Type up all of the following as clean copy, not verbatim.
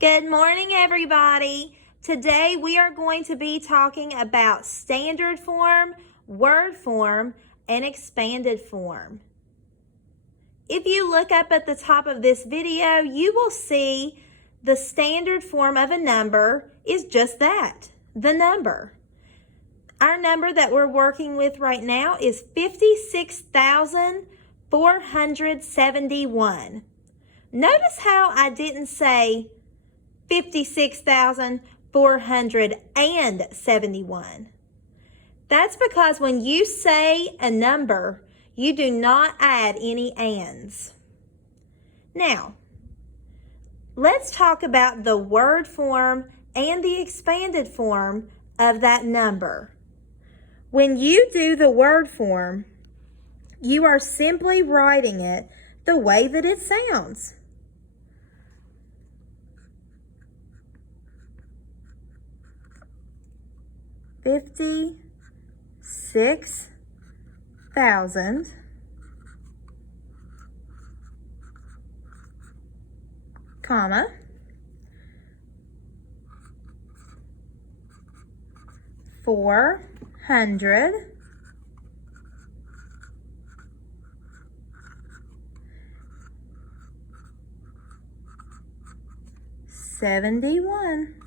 Good morning, everybody. Today we are going to be talking about standard form, word form, and expanded form. If you look up at the top of this video, you will see the standard form of a number is just that, the number. Our number that we're working with right now is 56,471. Notice how I didn't say 56,471. That's because when you say a number, you do not add any ands. Now, let's talk about the word form and the expanded form of that number. When you do the word form, you are simply writing it the way that it sounds. $56,000 comma 471.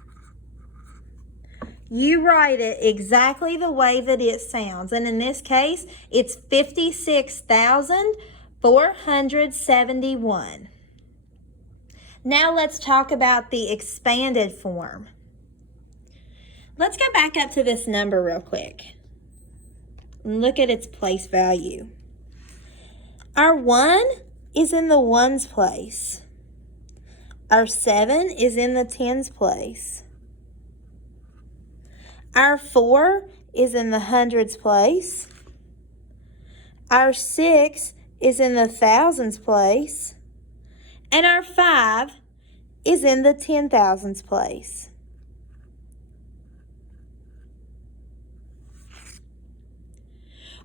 You write it exactly the way that it sounds. And in this case, it's 56,471. Now let's talk about the expanded form. Let's go back up to this number real quick and look at its place value. Our 1 is in the ones place. Our 7 is in the tens place. Our 4 is in the hundreds place. Our 6 is in the thousands place. And our 5 is in the 10,000s place.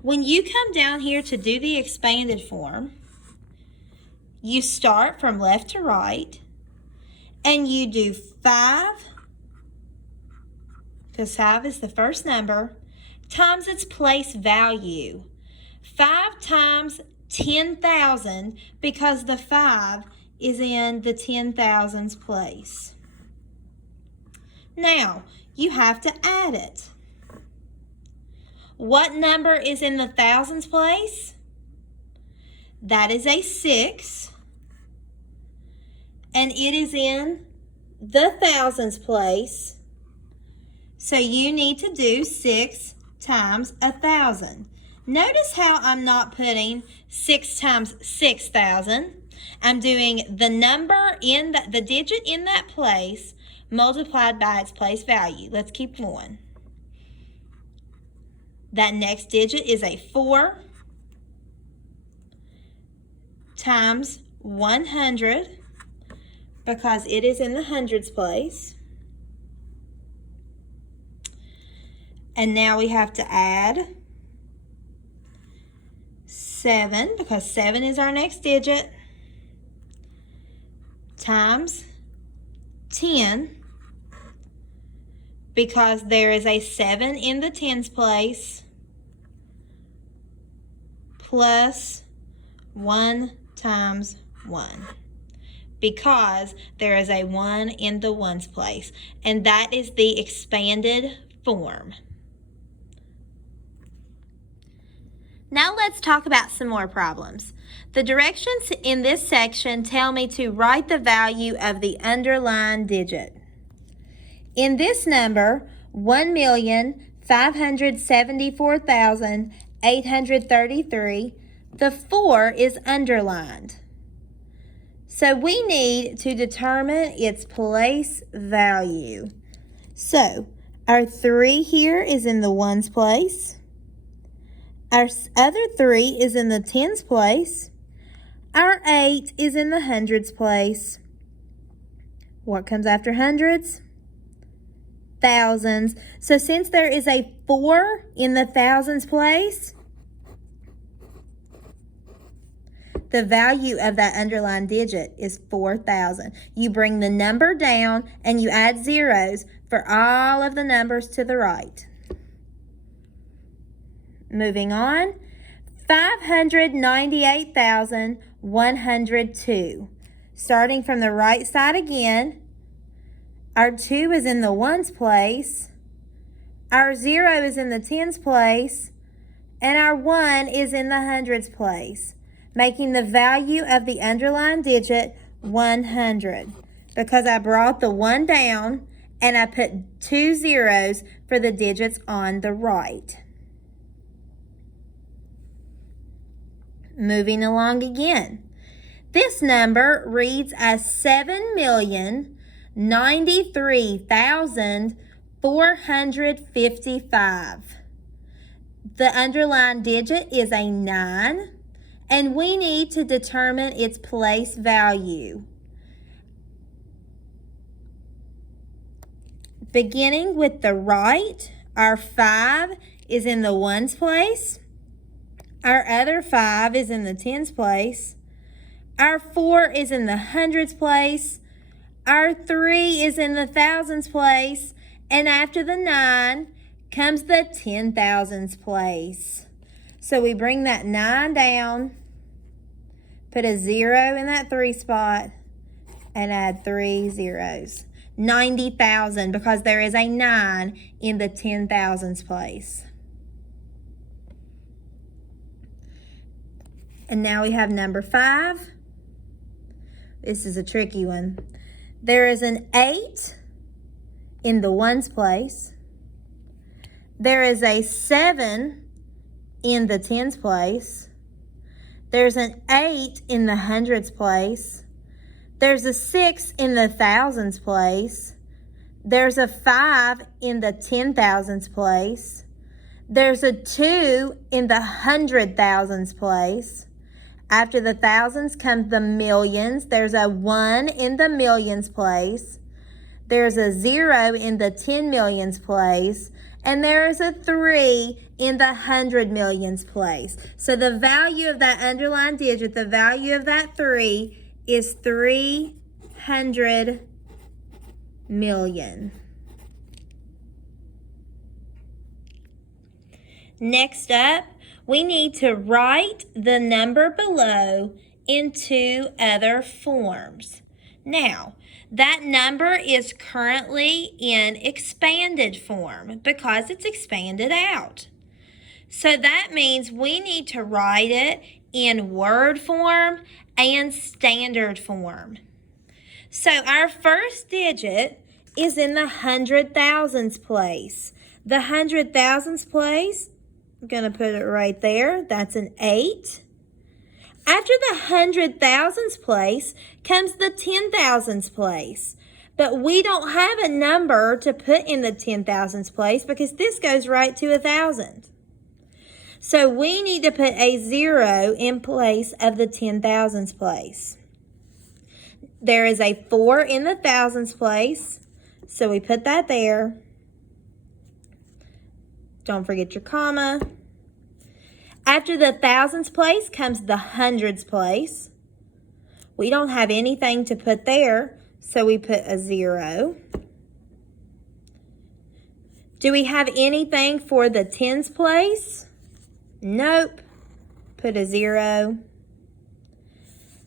When you come down here to do the expanded form, you start from left to right and you do 5, because 5 is the first number, times its place value. 5 times 10,000 because the 5 is in the 10,000s place. Now, you have to add it. What number is in the thousands place? That is a 6. And it is in the thousands place. So you need to do 6 times 1,000. Notice how I'm not putting 6 times 6,000. I'm doing the number in the digit in that place multiplied by its place value. Let's keep going. That next digit is a 4 times 100 because it is in the hundreds place. And now we have to add 7 because 7 is our next digit times 10 because there is a 7 in the tens place plus 1 times 1 because there is a 1 in the ones place, and that is the expanded form. Now let's talk about some more problems. The directions in this section tell me to write the value of the underlined digit. In this number, 1,574,833, the 4 is underlined. So we need to determine its place value. So our 3 here is in the ones place. Our other 3 is in the tens place. Our 8 is in the hundreds place. What comes after hundreds? Thousands. So since there is a 4 in the thousands place, The value of that underlined digit is 4,000. You bring the number down and you add zeros for all of the numbers to the right. Moving on, 598,102. Starting from the right side again, our 2 is in the ones place, our 0 is in the tens place, and our 1 is in the hundreds place, making the value of the underlined digit 100. Because I brought the 1 down and I put 2 zeros for the digits on the right. Moving along again. This number reads as 7,093,455. The underlined digit is a 9, and we need to determine its place value. Beginning with the right, our 5 is in the ones place. Our other 5 is in the tens place. Our 4 is in the hundreds place. Our 3 is in the thousands place. And after the 9 comes the 10,000s place. So we bring that 9 down, put a 0 in that 3 spot, and add 3 zeros. 90,000, because there is a 9 in the 10,000s place. And now we have number 5. This is a tricky one. There is an 8 in the ones place. There is a 7 in the tens place. There's an 8 in the hundreds place. There's a 6 in the thousands place. There's a 5 in the 10,000s place. There's a 2 in the 100,000s place. After the thousands comes the millions. There's a 1 in the millions place. There's a 0 in the 10 millions place. And there is a 3 in the 100 millions place. So the value of that underlined digit, the value of that 3 is 300 million. Next up, we need to write the number below in 2 other forms. Now, that number is currently in expanded form because it's expanded out. So that means we need to write it in word form and standard form. So our first digit is in the 100,000s place. The 100,000s place, I'm going to put it right there. That's an 8. After the 100,000s place comes the 10,000s place. But we don't have a number to put in the 10,000s place because this goes right to 1,000. So we need to put a 0 in place of the 10,000s place. There is a 4 in the thousands place, so we put that there. Don't forget your comma. After the thousands place comes the hundreds place. We don't have anything to put there, so we put a 0. Do we have anything for the tens place? Nope. Put a 0.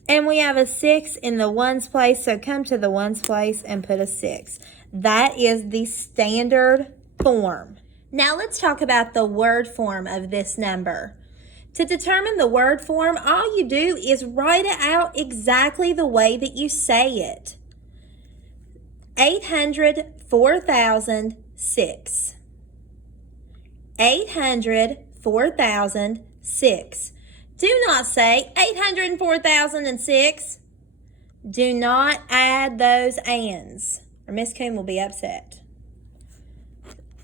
And we have a 6 in the ones place, so come to the ones place and put a 6. That is the standard form. Now let's talk about the word form of this number. To determine the word form, all you do is write it out exactly the way that you say it. 804,006. 804,006. Do not say 804,006. Do not add those ands, or Miss Coon will be upset.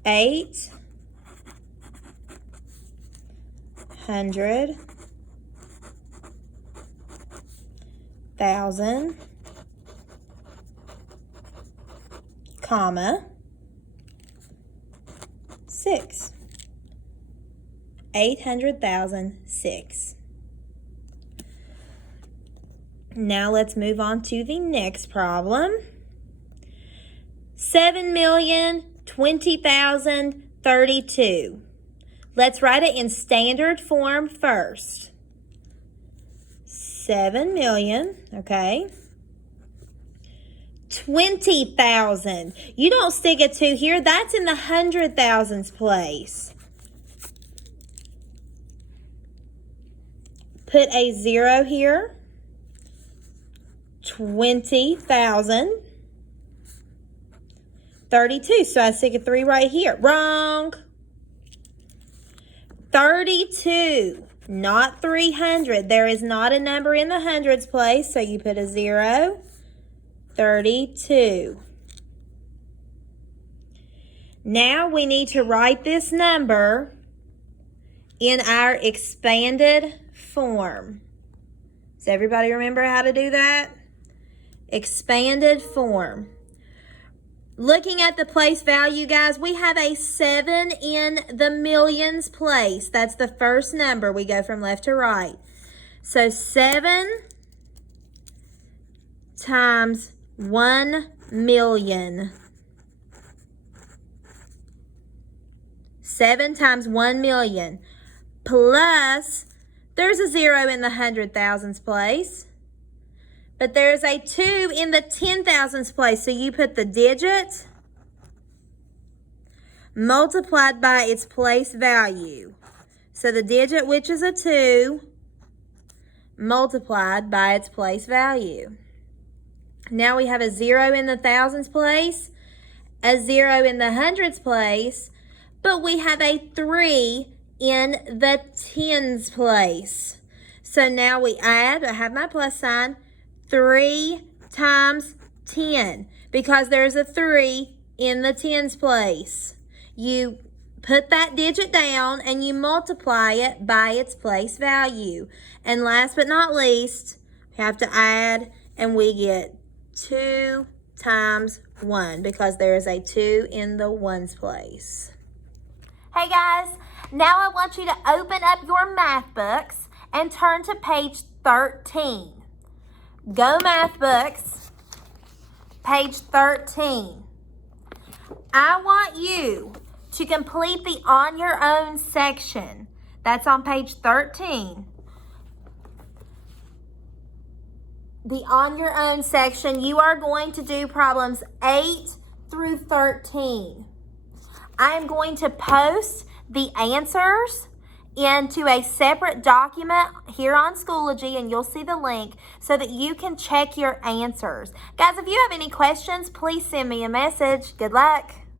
800,000, comma, 6. 800,006. Now let's move on to the next problem. 7,020,032. Let's write it in standard form first. 7 million, okay. 20,000. You don't stick a 2 here. That's in the hundred thousands place. Put a 0 here. 20,000. 32. So I stick a 3 right here. Wrong. 32. Not 300. There is not a number in the hundreds place, so you put a 0. 32. Now we need to write this number in our expanded form. Does everybody remember how to do that? Expanded form. Looking at the place value, guys, we have a 7 in the millions place. That's the first number. We go from left to right. So 7 times 1 million. 7 times 1 million. Plus, there's a 0 in the hundred thousands place. But there's a 2 in the 10,000s place. So you put the digit multiplied by its place value. So the digit, which is a 2, multiplied by its place value. Now we have a 0 in the thousands place, a 0 in the hundreds place, but we have a 3 in the tens place. So now we add, I have my plus sign, 3 times 10, because there's a 3 in the tens place. You put that digit down and you multiply it by its place value. And last but not least, we have to add, and we get 2 times 1, because there is a 2 in the ones place. Hey guys, now I want you to open up your math books and turn to page 13. Go math books, page 13. I want you to complete the on your own section. That's on page 13. The on your own section, you are going to do problems 8 through 13. I am going to post the answers into a separate document here on Schoology, and you'll see the link so that you can check your answers. Guys, if you have any questions, please send me a message. Good luck.